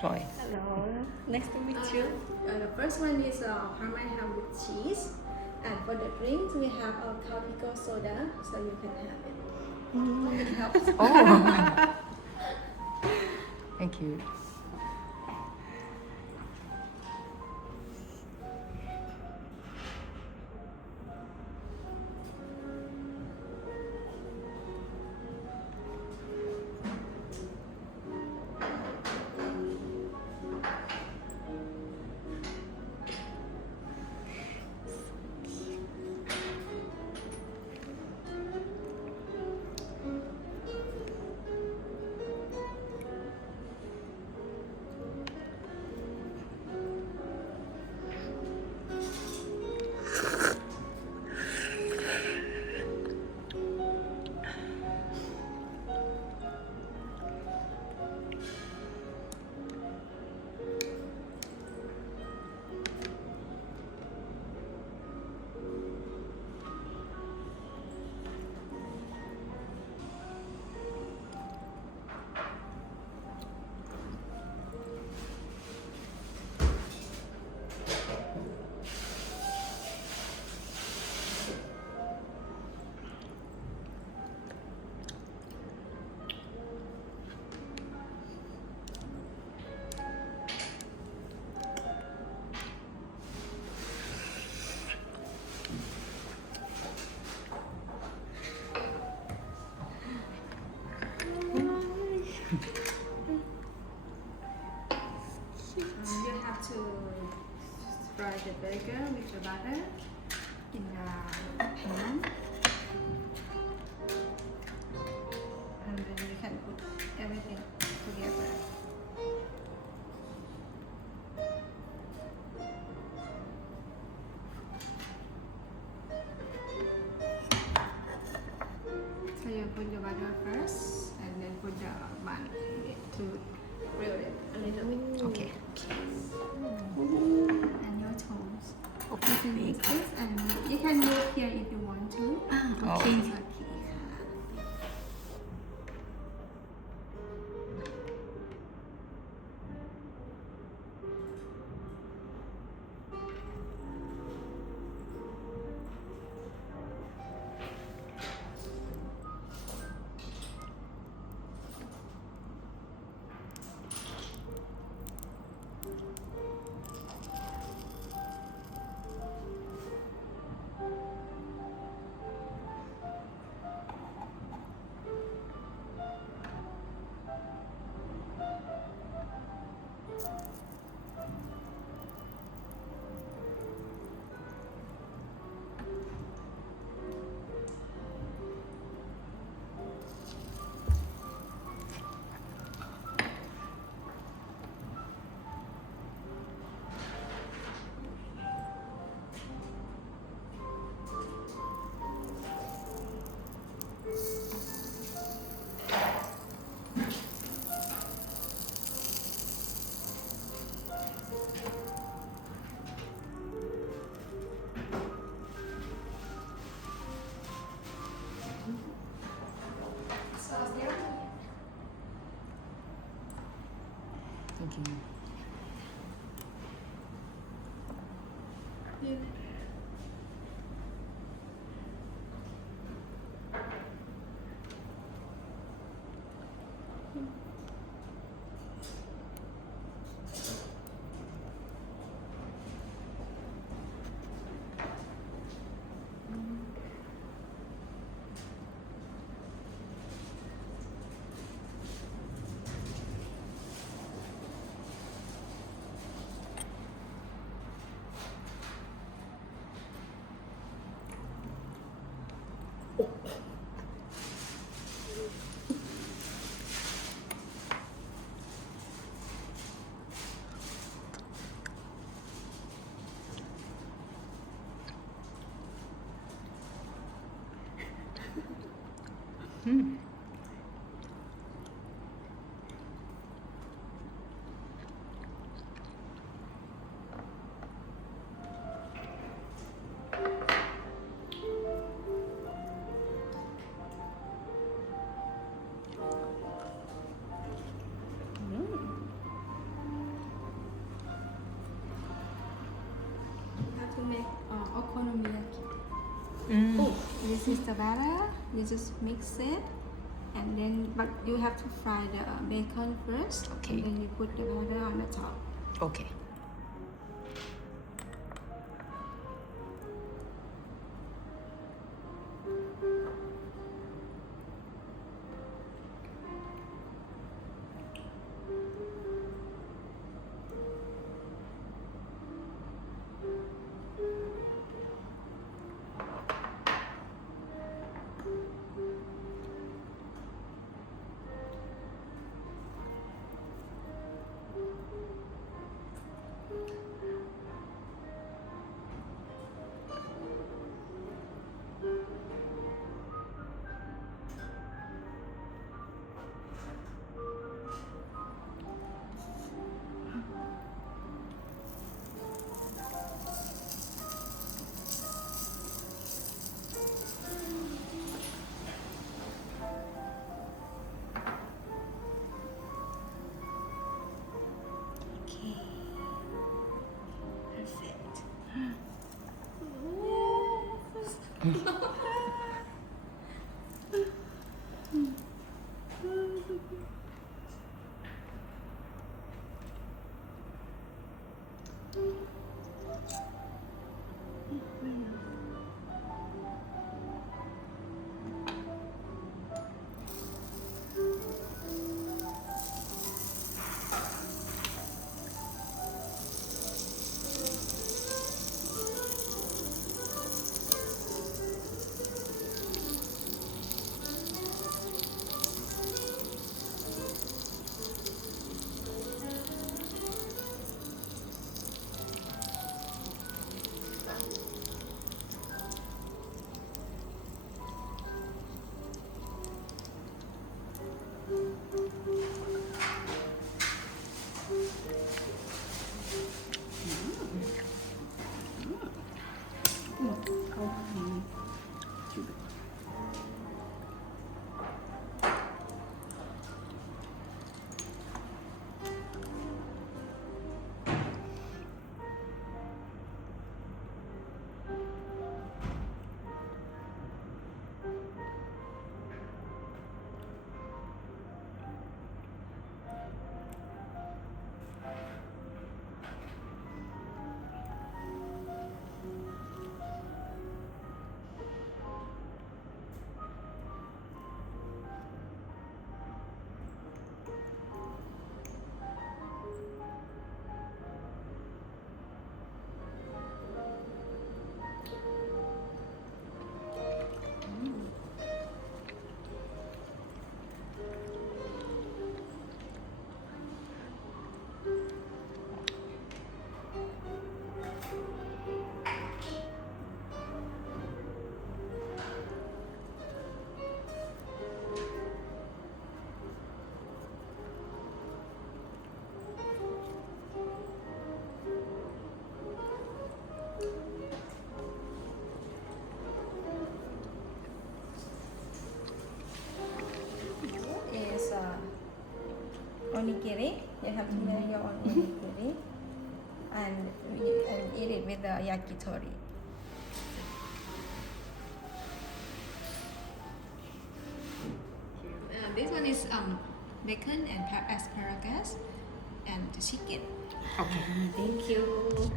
Chloe. Hello, nice to meet you. The first one is Parma ham with cheese, and for the drinks we have a Calpico soda, so you can have it. Hope it helps. Oh. Thank you. You have to fry the burger with the butter in a pan, and then you can put everything together. So you put the butter first, and then put the bun in it to grill it a little bit. Okay. And your toes. You can use this, and you can move here if you want to. Okay. Okay. Thank you. to make okonomiyaki. Mm. Oh, this is the batter. You just mix it, and then but you have to fry the bacon first. Okay. And then you put the batter on the top. Okay. Okay. Perfect. Is onigiri. You have to make your own onigiri and eat it with the yakitori. This one is bacon and asparagus and chicken. Okay. Thank you.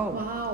Wow. Wow.